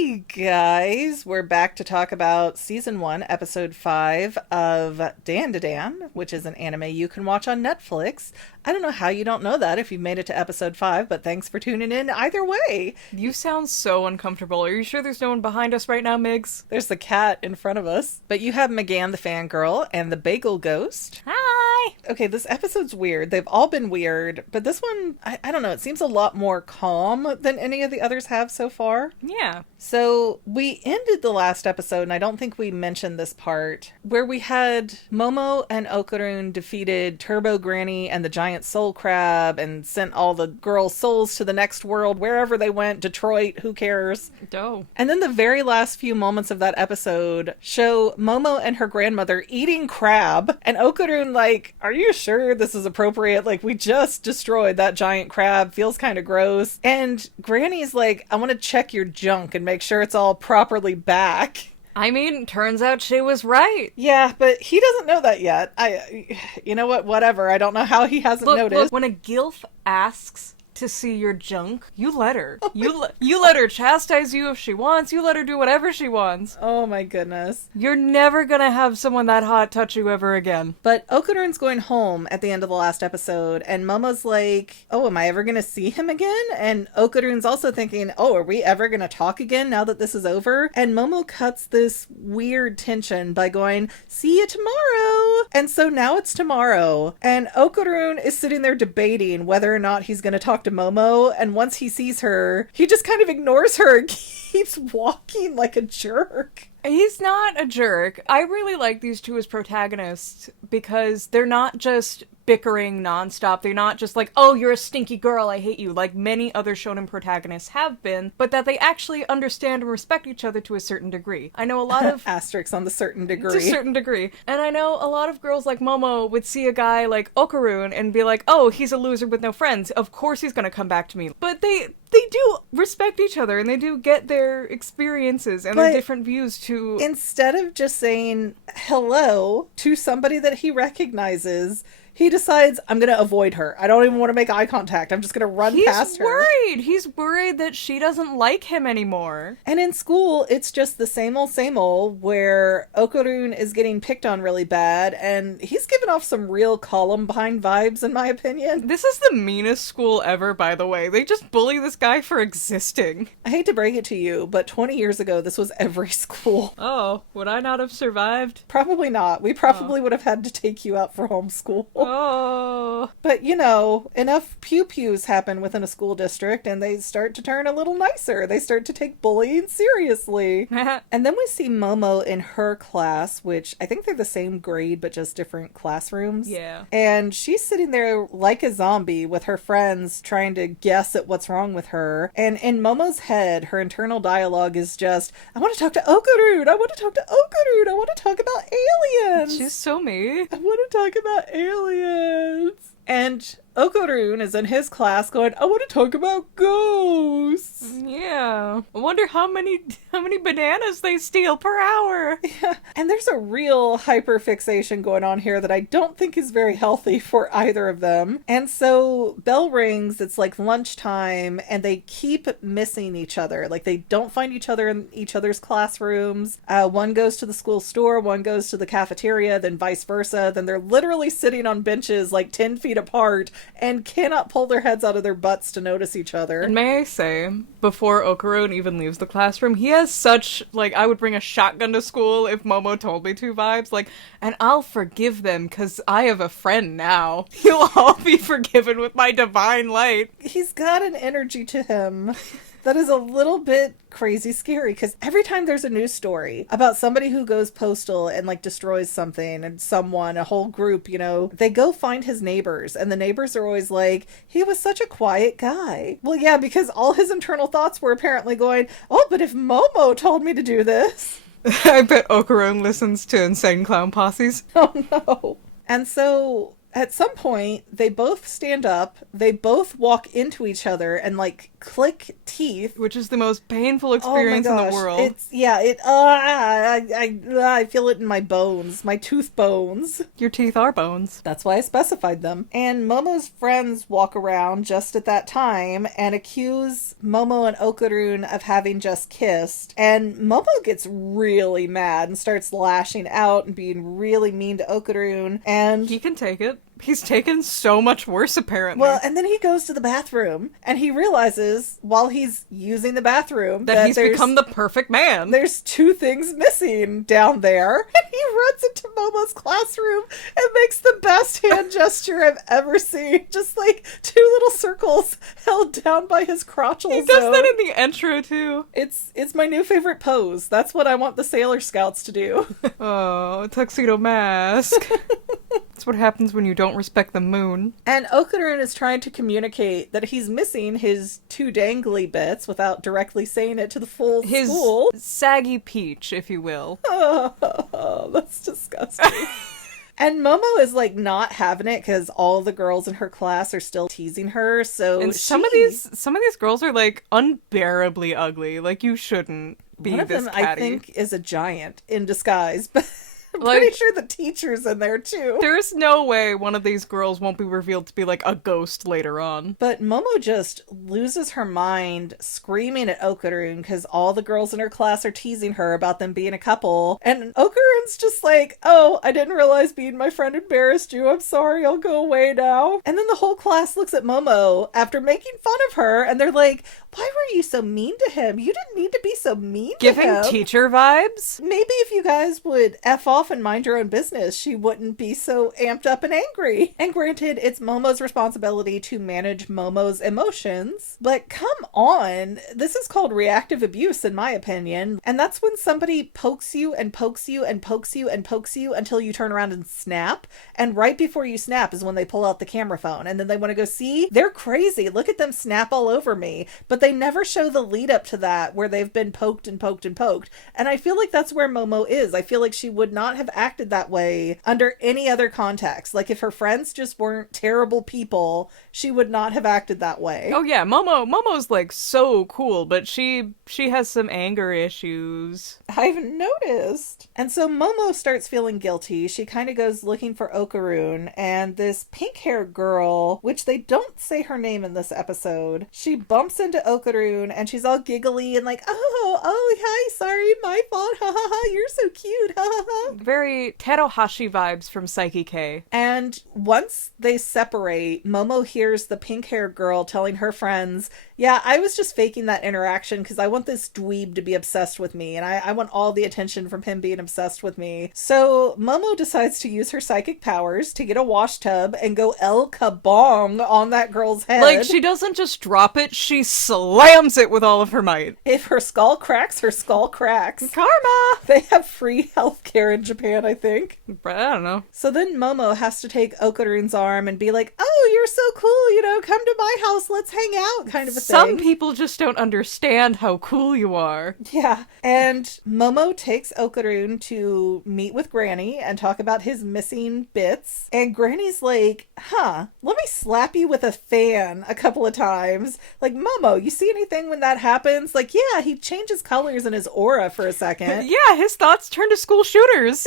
Hey guys, we're back to talk about season 1, episode 5 of DanDaDan, which is an anime you can watch on Netflix. I don't know how you don't know that if you've made it to episode 5, but thanks for tuning in either way. You sound so uncomfortable. Are you sure there's no one behind us right now, Migs? There's the cat in front of us. But you have McGann the Fangirl and the Bagel Ghost. Hi! Okay, this episode's weird. They've all been weird, but this one, I don't know, it seems a lot more calm than any of the others have so far. Yeah. So we ended the last episode, and I don't think we mentioned this part, where we had Momo and Okarun defeated Turbo Granny and the giant soul crab and sent all the girls' souls to the next world, wherever they went, Detroit, who cares? Doh. And then the very last few moments of that episode show Momo and her grandmother eating crab, and Okarun like, are you sure this is appropriate? Like, we just destroyed that giant crab, feels kind of gross. And Granny's like, I want to check your junk and make sure it's all properly back. I mean, turns out she was right. Yeah, but he doesn't know that yet. You know what? Whatever. I don't know how he hasn't noticed. Look, when a gilf asks to see your junk, you let her. You let her chastise you if she wants. You let her do whatever she wants. Oh my goodness. You're never gonna have someone that hot touch you ever again. But Okarun's going home at the end of the last episode, and Momo's like, oh, am I ever gonna see him again? And Okarun's also thinking, oh, are we ever gonna talk again now that this is over? And Momo cuts this weird tension by going, see you tomorrow. And so now it's tomorrow, and Okarun is sitting there debating whether or not he's gonna talk to Momo, and once he sees her, he just kind of ignores her and keeps walking like a jerk. He's not a jerk. I really like these two as protagonists because they're not just bickering nonstop. They're not just like, oh, you're a stinky girl, I hate you, like many other shonen protagonists have been, but that they actually understand and respect each other to a certain degree. I know a lot of... asterisks on the certain degree. To a certain degree. And I know a lot of girls like Momo would see a guy like Okarun and be like, oh, he's a loser with no friends. Of course he's gonna come back to me. But they do respect each other, and they do get their experiences and their different views to... Instead of just saying hello to somebody that he recognizes, he decides, I'm going to avoid her. I don't even want to make eye contact. I'm just going to run past her. He's worried that she doesn't like him anymore. And in school, it's just the same old, where Okarun is getting picked on really bad, and he's given off some real Columbine vibes, in my opinion. This is the meanest school ever, by the way. They just bully this guy for existing. I hate to break it to you, but 20 years ago, this was every school. Oh, would I not have survived? Probably not. We probably would have had to take you out for homeschool. Oh. But, you know, enough pew-pews happen within a school district, and they start to turn a little nicer. They start to take bullying seriously. And then we see Momo in her class, which I think they're the same grade, but just different classrooms. Yeah. And she's sitting there like a zombie with her friends trying to guess at what's wrong with her. And in Momo's head, her internal dialogue is just, I want to talk to Okarun! I want to talk to Okarun! I want to talk about aliens! She's so me. I want to talk about aliens! And Okarun is in his class going, I want to talk about ghosts. Yeah. I wonder how many bananas they steal per hour. Yeah. And there's a real hyperfixation going on here that I don't think is very healthy for either of them. And so bell rings, it's like lunchtime, and they keep missing each other. Like, they don't find each other in each other's classrooms. One goes to the school store, one goes to the cafeteria, then vice versa. Then they're literally sitting on benches like 10 feet apart and cannot pull their heads out of their butts to notice each other. And may I say, before Okarun even leaves the classroom, he has such, like, I would bring a shotgun to school if Momo told me to vibes, like, and I'll forgive them because I have a friend now. You'll all be forgiven with my divine light. He's got an energy to him that is a little bit crazy scary, because every time there's a news story about somebody who goes postal and like destroys something and someone, a whole group, you know, they go find his neighbors, and the neighbors are always like, he was such a quiet guy. Well, yeah, because all his internal thoughts were apparently going, oh, but if Momo told me to do this. I bet Okarun listens to Insane Clown Posses. Oh no. And so At some point, they both stand up, they both walk into each other and, like, click teeth. Which is the most painful experience in the world. I feel it in my bones, my tooth bones. Your teeth are bones. That's why I specified them. And Momo's friends walk around just at that time and accuse Momo and Okarun of having just kissed. And Momo gets really mad and starts lashing out and being really mean to Okarun. And he can take it. He's taken so much worse, apparently. Well, and then he goes to the bathroom, and he realizes, while he's using the bathroom, that he's become the perfect man. There's two things missing down there. And he runs into Momo's classroom and makes the best hand gesture I've ever seen. Just like two little circles held down by his crotchal He does that in the intro, too. It's my new favorite pose. That's what I want the Sailor Scouts to do. Oh, tuxedo mask. That's what happens when you don't respect the moon. And Okarun is trying to communicate that he's missing his two dangly bits without directly saying it to the full school. His saggy peach, if you will. Oh, that's disgusting. And Momo is, like, not having it because all the girls in her class are still teasing her, so and some of these girls are, like, unbearably ugly. Like, you shouldn't be one of this them, catty. I think, is a giant in disguise, but I'm pretty sure the teacher's in there, too. There's no way one of these girls won't be revealed to be, like, a ghost later on. But Momo just loses her mind screaming at Okarun because all the girls in her class are teasing her about them being a couple. And Okarun's just like, oh, I didn't realize being my friend embarrassed you. I'm sorry, I'll go away now. And then the whole class looks at Momo after making fun of her, and they're like, why were you so mean to him? You didn't need to be so mean to him. Giving teacher vibes? Maybe if you guys would F off and mind your own business, she wouldn't be so amped up and angry. And granted, it's Momo's responsibility to manage Momo's emotions, but come on, this is called reactive abuse in my opinion. And that's when somebody pokes you and pokes you and pokes you and pokes you until you turn around and snap. And right before you snap is when they pull out the camera phone and then they want to go, see, they're crazy. Look at them snap all over me. But they never show the lead up to that where they've been poked and poked and poked. And I feel like that's where Momo is. I feel like she would not have acted that way under any other context. Like if her friends just weren't terrible people, she would not have acted that way. Oh yeah, Momo's like so cool, but she has some anger issues. I've noticed. And so Momo starts feeling guilty. She kind of goes looking for Okarun, and this pink-haired girl, which they don't say her name in this episode, she bumps into Okarun and she's all giggly and like, oh, hi, sorry, my fault, ha ha ha, you're so cute, ha ha ha. Very Teruhashi vibes from Psyche K. And once they separate, Momo hears the pink-haired girl telling her friends, yeah, I was just faking that interaction because I want this dweeb to be obsessed with me, and I want all the attention from him being obsessed with me. So Momo decides to use her psychic powers to get a wash tub and go El Kabong on that girl's head. Like, she doesn't just drop it, she slams it with all of her might. If her skull cracks, her skull cracks. Karma! They have free healthcare in Japan, I think. I don't know. So then Momo has to take Okarun's arm and be like, oh, you're so cool, you know, come to my house, let's hang out, kind of a thing. Some people just don't understand how cool you are. Yeah. And Momo takes Okarun to meet with Granny and talk about his missing bits. And Granny's like, let me slap you with a fan a couple of times. Like, Momo, you see anything when that happens? Like, yeah, he changes colors in his aura for a second. Yeah, his thoughts turn to school shooters.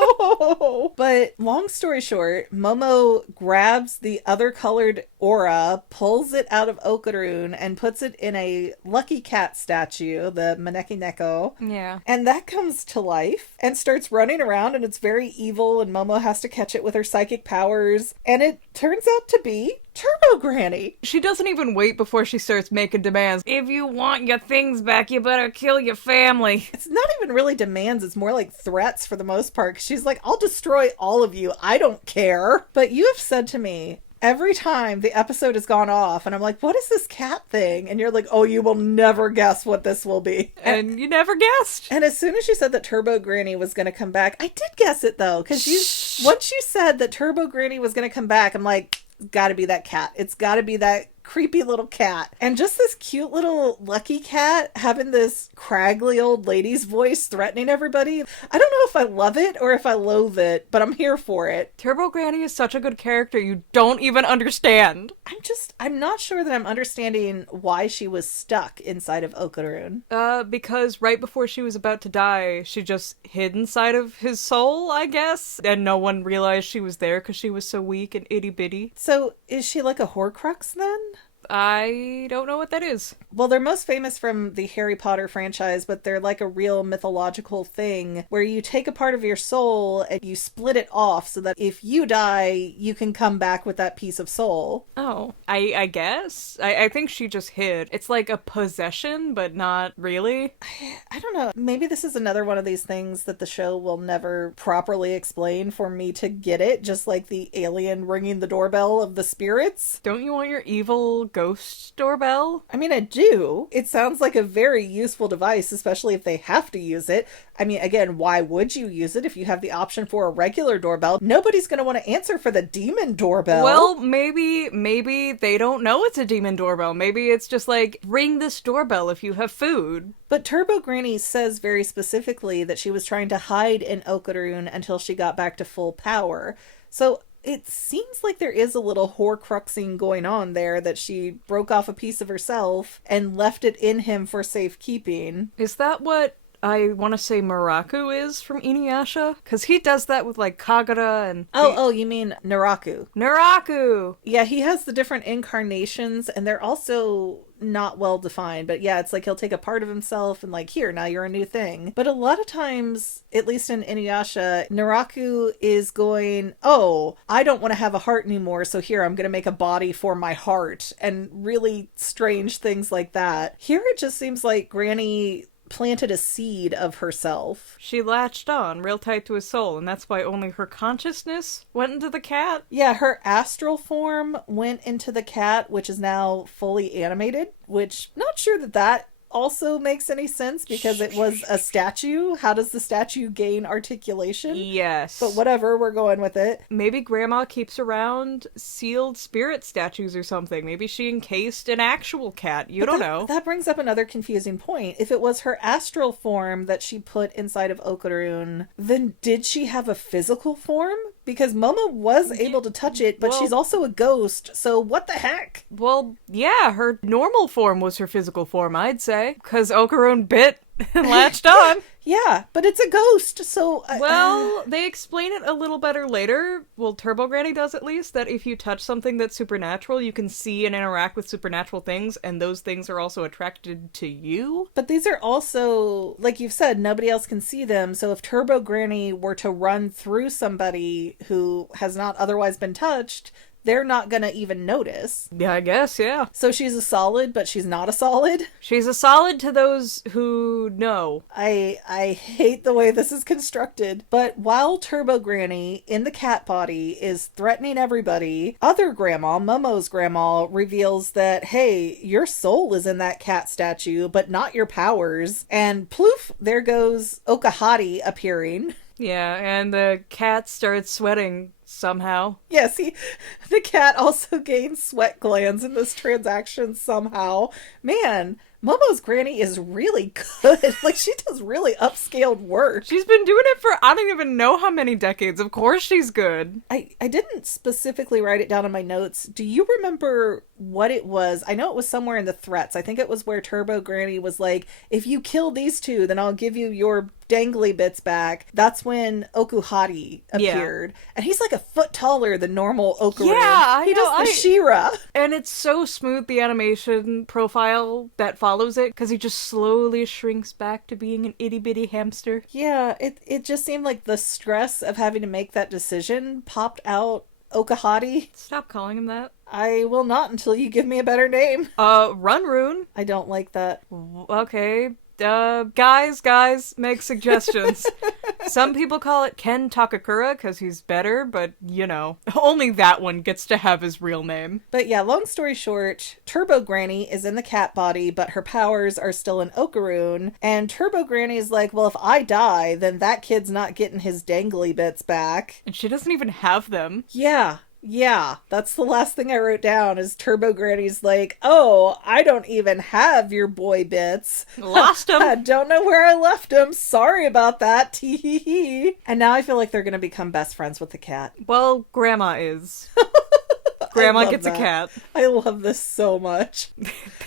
No. But long story short, Momo grabs the other colored aura, pulls it out of Okarun, and puts it in a lucky cat statue, the Maneki Neko. Yeah. And that comes to life and starts running around, and it's very evil, and Momo has to catch it with her psychic powers. And it turns out to be Turbo Granny. She doesn't even wait before she starts making demands. If you want your things back, you better kill your family. It's not even really demands, it's more like threats for the most part. She's like, I'll destroy all of you. I don't care. But you have said to me, every time the episode has gone off and I'm like, what is this cat thing? And you're like, oh, you will never guess what this will be. And you never guessed. And as soon as you said that Turbo Granny was going to come back, I did guess it though. Because once you said that Turbo Granny was going to come back, I'm like, it's got to be that cat. It's got to be that creepy little cat. And just this cute little Lucky cat having this craggly old lady's voice threatening everybody. I don't know if I love it or if I loathe it, but I'm here for it. Turbo Granny is such a good character, you don't even understand. I'm not sure that I'm understanding why she was stuck inside of Okarun. Because right before she was about to die, she just hid inside of his soul, I guess, and no one realized she was there because she was so weak and itty-bitty. So, is she like a Horcrux then? I don't know what that is. Well, they're most famous from the Harry Potter franchise, but they're like a real mythological thing where you take a part of your soul and you split it off so that if you die, you can come back with that piece of soul. Oh, I guess. I think she just hid. It's like a possession, but not really. I don't know. Maybe this is another one of these things that the show will never properly explain for me to get it, just like the alien ringing the doorbell of the spirits. Don't you want your evil ghost doorbell? I mean, I do. It sounds like a very useful device, especially if they have to use it. I mean, again, why would you use it if you have the option for a regular doorbell? Nobody's going to want to answer for the demon doorbell. Well, maybe they don't know it's a demon doorbell. Maybe it's just like, ring this doorbell if you have food. But Turbo Granny says very specifically that she was trying to hide in Okarun until she got back to full power. So it seems like there is a little Horcruxing going on there, that she broke off a piece of herself and left it in him for safekeeping. Is that what I want to say Muraku is from Inuyasha? Because he does that with like Kagura and... Oh, you mean Naraku. Naraku! Yeah, he has the different incarnations and they're also not well defined, but yeah, it's like he'll take a part of himself and like, here, now you're a new thing. But a lot of times, at least in Inuyasha, Naraku is going, oh, I don't want to have a heart anymore, so here, I'm going to make a body for my heart, and really strange things like that. Here it just seems like Granny planted a seed of herself. She latched on real tight to his soul, and that's why only her consciousness went into the cat. Yeah, her astral form went into the cat, which is now fully animated, which not sure that also makes any sense because it was a statue. How does the statue gain articulation? Yes. But whatever, we're going with it. Maybe Grandma keeps around sealed spirit statues or something. Maybe she encased an actual cat. You don't know. That brings up another confusing point. If it was her astral form that she put inside of Okarun, then did she have a physical form? Because Momo was able to touch it, but she's also a ghost, so what the heck? Well, yeah, her normal form was her physical form, I'd say. Because Okarun bit and latched on. Yeah, but it's a ghost, so... Well, they explain it a little better later. Well, Turbo Granny does at least, that if you touch something that's supernatural, you can see and interact with supernatural things, and those things are also attracted to you. But these are also, like you've said, nobody else can see them, so if Turbo Granny were to run through somebody who has not otherwise been touched, they're not gonna even notice. Yeah, I guess, yeah. So she's a solid, but she's not a solid? She's a solid to those who know. I hate the way this is constructed. But while Turbo Granny, in the cat body, is threatening everybody, other grandma, Momo's grandma, reveals that, hey, your soul is in that cat statue, but not your powers. And ploof, there goes Okahari appearing. Yeah, and the cat starts sweating somehow. Yes, the cat also gains sweat glands in this transaction somehow. Man, Momo's granny is really good. Like, she does really upscaled work. She's been doing it for I don't even know how many decades. Of course she's good. I didn't specifically write it down in my notes. Do you remember what it was? I know it was somewhere in the threats. I think it was where Turbo Granny was like, if you kill these two, then I'll give you your dangly bits back. That's when Okuhari appeared. Yeah. And he's like a foot taller than normal Okarun. Yeah, he does the She-Ra. And it's so smooth, the animation profile that follows it, because he just slowly shrinks back to being an itty-bitty hamster. Yeah, it just seemed like the stress of having to make that decision popped out Okahari. Stop calling him that. I will not until you give me a better name. Runrune. I don't like that. Okay. Guys, make suggestions. Some people call it Ken Takakura because he's better, but, you know, only that one gets to have his real name. But yeah, long story short, Turbo Granny is in the cat body, but her powers are still in Okarun, and Turbo Granny is like, well, if I die, then that kid's not getting his dangly bits back. And she doesn't even have them. Yeah. Yeah, that's the last thing I wrote down is Turbo Granny's like, oh, I don't even have your boy bits. Lost him. I don't know where I left him. Sorry about that. Tee-hee-hee. And now I feel like they're going to become best friends with the cat. Well, Grandma is. Grandma gets a cat. I love this so much.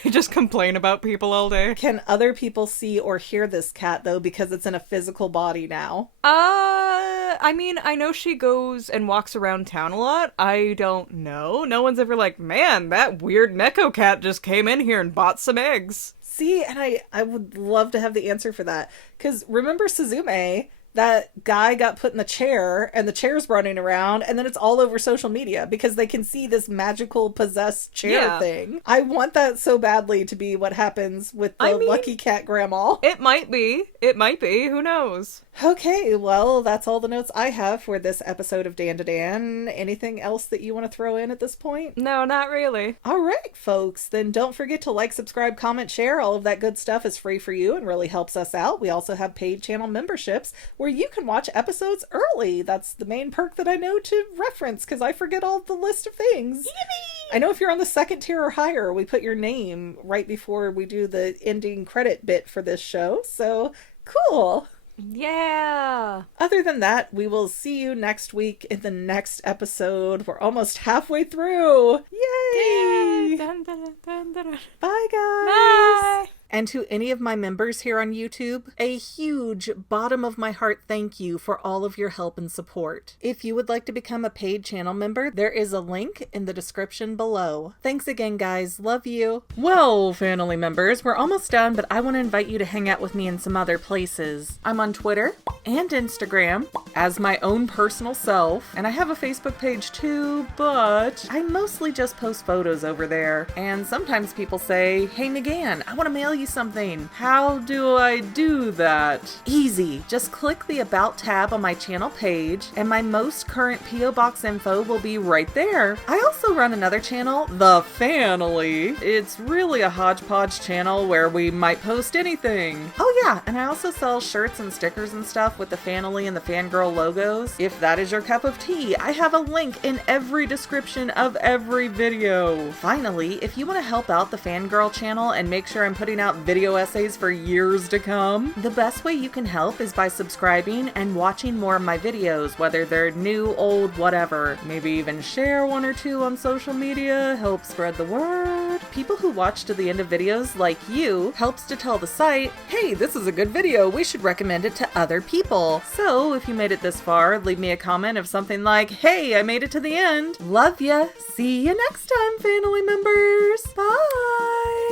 They just complain about people all day. Can other people see or hear this cat, though, because it's in a physical body now? I mean, I know she goes and walks around town a lot. I don't know. No one's ever like, man, that weird Neko cat just came in here and bought some eggs. See, and I would love to have the answer for that. Because remember Suzume? That guy got put in the chair and the chair's running around and then it's all over social media because they can see this magical possessed chair thing. I want that so badly to be what happens with the lucky cat grandma. It might be. It might be. Who knows? Okay, well, that's all the notes I have for this episode of DanDaDan. Anything else that you want to throw in at this point? No, not really. All right, folks. Then don't forget to like, subscribe, comment, share. All of that good stuff is free for you and really helps us out. We also have paid channel memberships where you can watch episodes early. That's the main perk that I know to reference because I forget all the list of things. Yippee! I know if you're on the second tier or higher, we put your name right before we do the ending credit bit for this show. So, cool. Yeah. Other than that, we will see you next week in the next episode. We're almost halfway through. Yay! Dun, dun, dun, dun, dun. Bye, guys. Bye. And to any of my members here on YouTube, a huge bottom of my heart thank you for all of your help and support. If you would like to become a paid channel member, there is a link in the description below. Thanks again, guys. Love you. Well, family members, we're almost done, but I want to invite you to hang out with me in some other places. I'm on Twitter and Instagram as my own personal self, and I have a Facebook page too, but I mostly just post photos over there. And sometimes people say, hey, McGann, I want to mail you something. How do I do that? Easy. Just click the About tab on my channel page and my most current P.O. Box info will be right there. I also run another channel, The Family. It's really a hodgepodge channel where we might post anything. Oh yeah, and I also sell shirts and stickers and stuff with the Family and the Fangirl logos. If that is your cup of tea, I have a link in every description of every video. Finally, if you want to help out the Fangirl channel and make sure I'm putting out video essays for years to come, the best way you can help is by subscribing and watching more of my videos, whether they're new, old, whatever. Maybe even share one or two on social media, help spread the word. People who watch to the end of videos like you helps to tell the site, hey, this is a good video, we should recommend it to other people. So if you made it this far, leave me a comment of something like, hey, I made it to the end. Love ya. See you next time, family members. Bye.